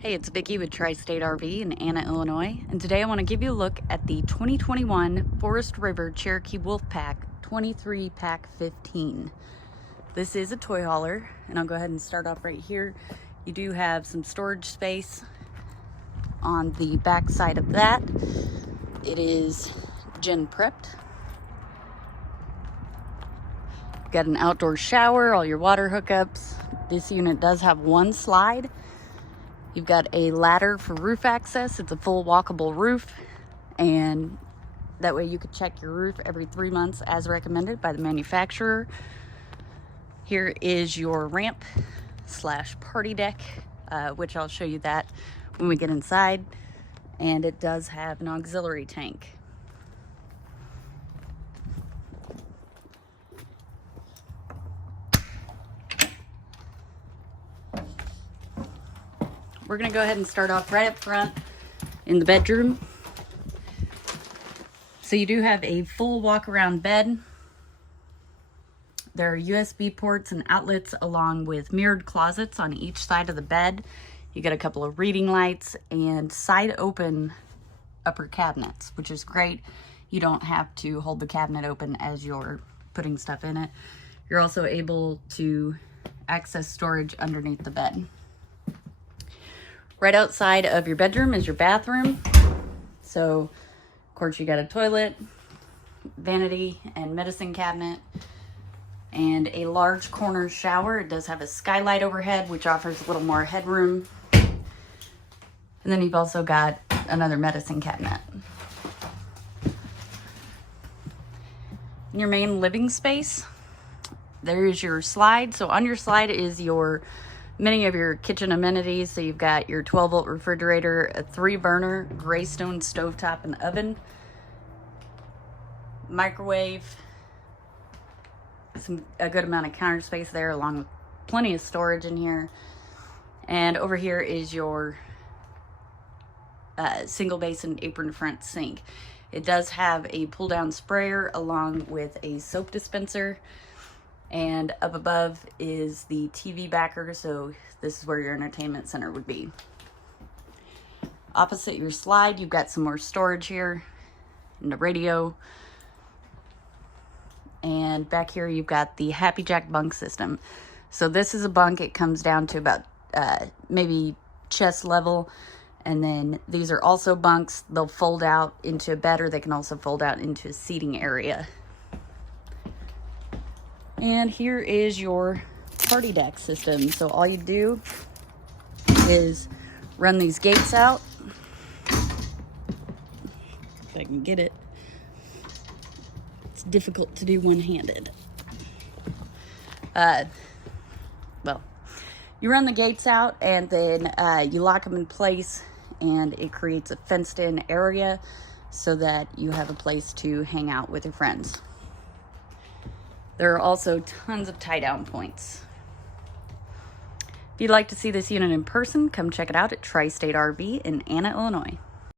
Hey, it's Vicki with Tri-State RV in Anna, Illinois, and today I want to give you a look at the 2021 Forest River Cherokee Wolfpack 23Pack15. This is a toy hauler, and I'll go ahead and start off right here. You do have some storage space on the back side of that. It is gen prepped. You've got an outdoor shower, all your water hookups. This unit does have one slide. You've got a ladder for roof access. It's a full walkable roof, and that way you could check your roof every 3 months as recommended by the manufacturer. Here is your ramp slash party deck, which I'll show you that when we get inside, and it does have an auxiliary tank. We're gonna go ahead and start off right up front in the bedroom. So you do have a full walk-around bed. There are USB ports and outlets along with mirrored closets on each side of the bed. You got a couple of reading lights and side open upper cabinets, which is great. You don't have to hold the cabinet open as you're putting stuff in it. You're also able to access storage underneath the bed. Right outside of your bedroom is your bathroom. So, of course, you got a toilet, vanity and medicine cabinet, and a large corner shower. It does have a skylight overhead, which offers a little more headroom. And then you've also got another medicine cabinet. In your main living space, there is your slide. So on your slide is many of your kitchen amenities. So you've got your 12-volt refrigerator, a 3-burner Greystone stovetop and oven, microwave, a good amount of counter space there, along with plenty of storage in here. And over here is your single basin apron front sink. It does have a pull-down sprayer along with a soap dispenser. And up above is the TV backer, so this is where your entertainment center would be. Opposite your slide, you've got some more storage here and a radio. And back here, you've got the Happy Jack bunk system. So this is a bunk. It comes down to about maybe chest level. And then these are also bunks. They'll fold out into a bed, or they can also fold out into a seating area. And here is your party deck system. So all you do is run these gates out. If I can get it. It's difficult to do one-handed. Well, you run the gates out, and then you lock them in place, and it creates a fenced-in area so that you have a place to hang out with your friends. There are also tons of tie-down points. If you'd like to see this unit in person, come check it out at Tri-State RV in Anna, Illinois.